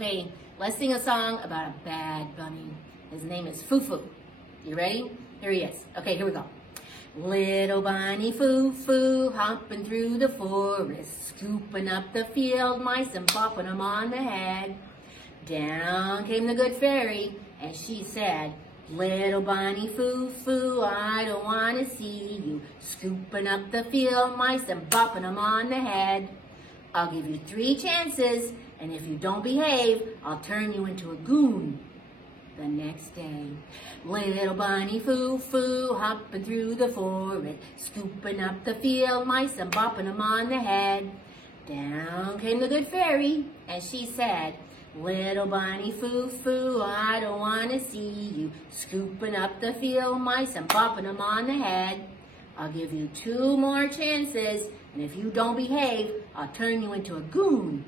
Okay, let's sing a song about a bad bunny. His name is Foo-Foo. You ready? Here he is. Okay, here we go. Little bunny Foo-Foo, hopping through the forest, scooping up the field mice and bopping them on the head. Down came the good fairy, and she said, Little bunny Foo-Foo, I don't want to see you scooping up the field mice and bopping them on the head. I'll give you 3 chances, and if you don't behave, I'll turn you into a goon. The next day, little bunny Foo-Foo, hopping through the forest, scooping up the field mice and bopping them on the head. Down came the good fairy, and she said, Little bunny Foo-Foo, I don't want to see you scooping up the field mice and bopping them on the head. I'll give you 2 more chances, and if you don't behave, I'll turn you into a goon.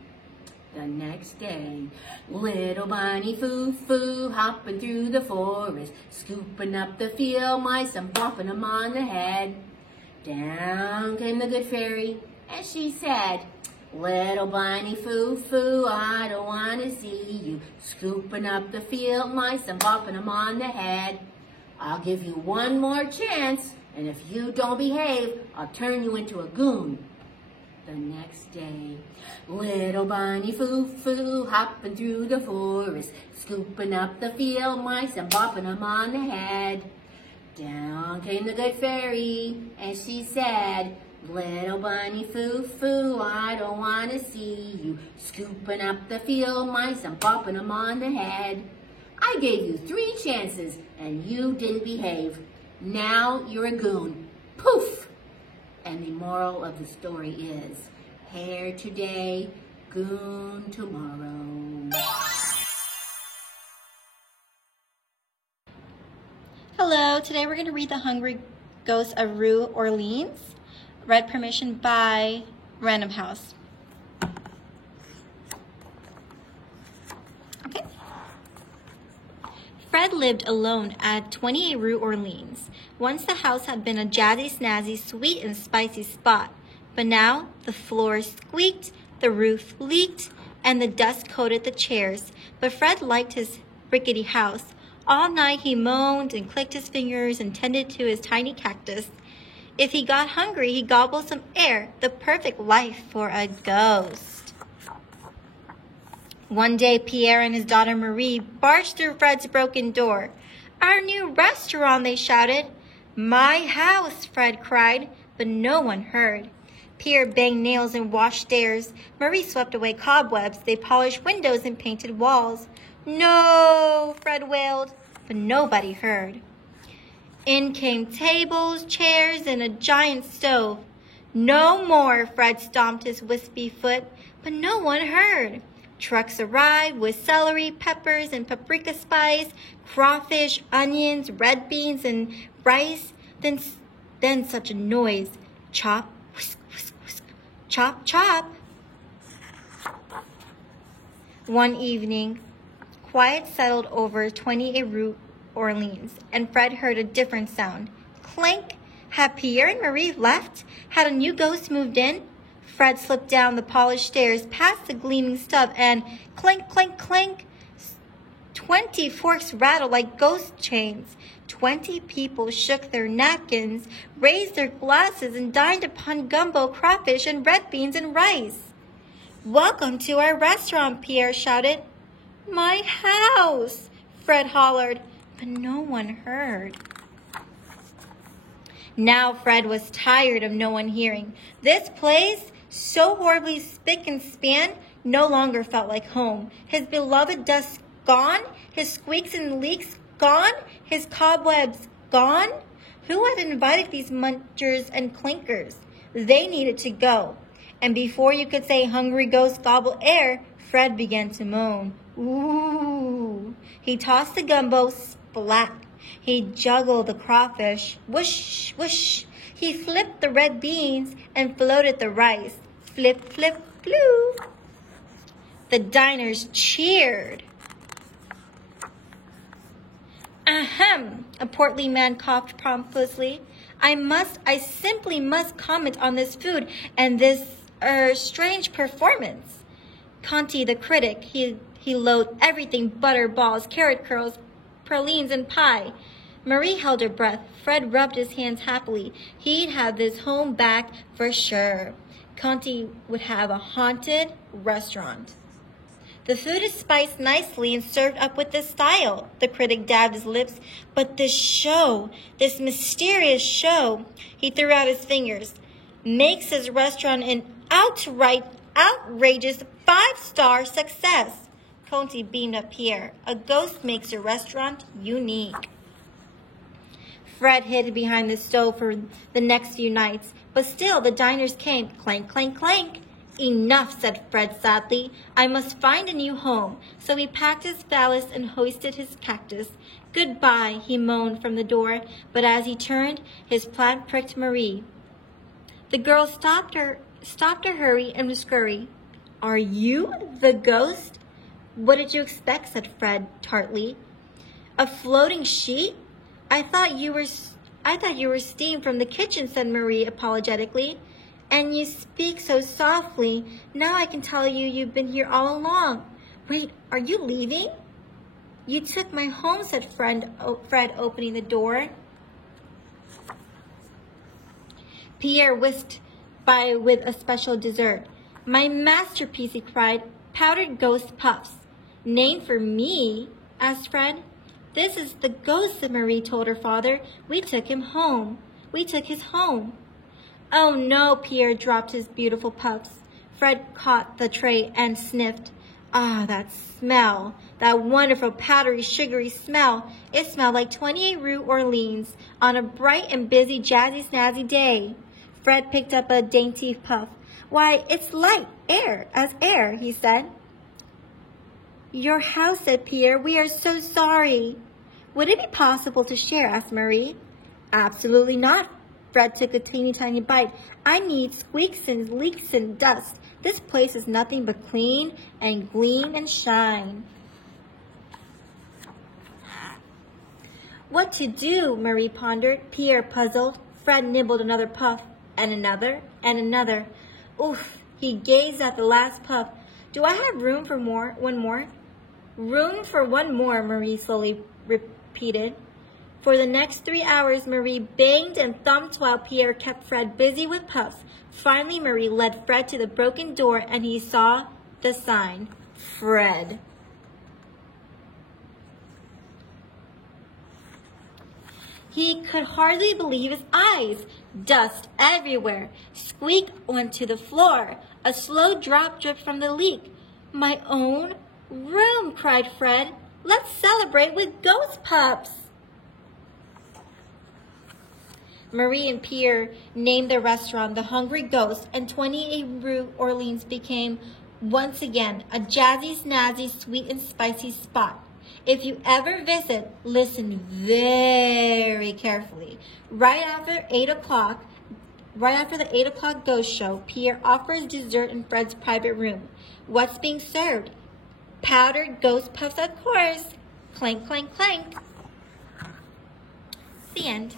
The next day, little bunny Foo-Foo, hopping through the forest, scooping up the field mice and bopping them on the head. Down came the good fairy, and she said, Little bunny Foo-Foo, I don't want to see you scooping up the field mice and bopping them on the head. I'll give you 1 more chance, and if you don't behave, I'll turn you into a goon. The next day, little bunny Foo-Foo, hopping through the forest, scooping up the field mice and bopping them on the head. Down came the good fairy, and she said, Little bunny Foo-Foo, I don't want to see you scooping up the field mice and bopping them on the head. I gave you 3 chances, and you didn't behave. Now you're a goon. Poof! And the moral of the story is, hare today, goon tomorrow. Hello, today we're going to read The Hungry Ghost of Rue Orleans, read permission by Random House. Okay. Fred lived alone at 28 Rue Orleans. Once the house had been a jazzy, snazzy, sweet and spicy spot, but now the floor squeaked, the roof leaked, and the dust coated the chairs. But Fred liked his rickety house. All night he moaned and clicked his fingers and tended to his tiny cactus. If he got hungry, he gobbled some air, the perfect life for a ghost. One day, Pierre and his daughter Marie barged through Fred's broken door. Our new restaurant, they shouted. My house, Fred cried, but no one heard. Pierre banged nails and washed stairs. Marie swept away cobwebs. They polished windows and painted walls. No, Fred wailed, but nobody heard. In came tables, chairs, and a giant stove. No more, Fred stomped his wispy foot, but no one heard. Trucks arrived with celery, peppers, and paprika spice, crawfish, onions, red beans, and rice. Then such a noise. Chop, whisk, whisk, whisk. Chop, chop. One evening, quiet settled over 28 Rue Orleans, and Fred heard a different sound. Clink! Had Pierre and Marie left? Had a new ghost moved in? Fred slipped down the polished stairs, past the gleaming stub, and clink, clink, clink. 20 forks rattled like ghost chains. 20 people shook their napkins, raised their glasses, and dined upon gumbo, crawfish, and red beans and rice. Welcome to our restaurant, Pierre shouted. My house, Fred hollered, but no one heard. Now Fred was tired of no one hearing. This place, so horribly spick and span, no longer felt like home. His beloved dust gone, his squeaks and leaks gone, his cobwebs gone. Who had invited these munchers and clinkers? They needed to go. And before you could say hungry ghost gobble air, Fred began to moan. Ooh. He tossed the gumbo, splat. He juggled the crawfish, whoosh, whoosh. He flipped the red beans and floated the rice, flip, flip, floo. The diners cheered. Ahem, a portly man coughed pompously. I simply must comment on this food and this strange performance. Conti, the critic, He loathed everything butter balls, carrot curls, pralines, and pie. Marie held her breath. Fred rubbed his hands happily. He'd have this home back for sure. Conti would have a haunted restaurant. The food is spiced nicely and served up with this style. The critic dabbed his lips. But this show, this mysterious show, he threw out his fingers, makes his restaurant an outright outrageous 5-star success. Conti beamed at Pierre. A ghost makes a restaurant unique. Fred hid behind the stove for the next few nights, but still the diners came. Clank, clank, clank. Enough, said Fred sadly. I must find a new home. So he packed his valise and hoisted his cactus. Goodbye, he moaned from the door, but as he turned, his plant pricked Marie. The girl stopped her hurry and scurry. Are you the ghost? What did you expect, said Fred tartly. A floating sheet? I thought you were steam from the kitchen, said Marie apologetically. And you speak so softly. Now I can tell you've been here all along. Wait, are you leaving? You took my home, said Fred, opening the door. Pierre whisked by with a special dessert. My masterpiece, he cried. Powdered ghost puffs. Name for me? Asked Fred. This is the ghost, Marie told her father. We took him home. We took his home. Oh no, Pierre dropped his beautiful puffs. Fred caught the tray and sniffed. Ah, that smell. That wonderful powdery, sugary smell. It smelled like 28 Rue Orleans on a bright and busy, jazzy, snazzy day. Fred picked up a dainty puff. Why, it's light as air, he said. Your house, said Pierre. We are so sorry. Would it be possible to share, asked Marie. Absolutely not. Fred took a teeny tiny bite. I need squeaks and leaks and dust. This place is nothing but clean and gleam and shine. What to do? Marie pondered. Pierre puzzled. Fred nibbled another puff, and another, and another. Oof! He gazed at the last puff. Do I have room for one more? Room for one more, Marie slowly repeated. For the next 3 hours, Marie banged and thumped while Pierre kept Fred busy with puffs. Finally, Marie led Fred to the broken door, and he saw the sign, Fred. He could hardly believe his eyes. Dust everywhere. Squeak went to the floor. A slow drop dripped from the leak. My own room, cried Fred. Let's celebrate with ghost pups. Marie and Pierre named the restaurant The Hungry Ghost, and 28 Rue Orleans became once again a jazzy, snazzy, sweet and spicy spot. If you ever visit, listen very carefully. Right after the 8 o'clock ghost show, Pierre offers dessert in Fred's private room. What's being served? Powdered ghost puffs, of course. Clank, clank, clank. The end.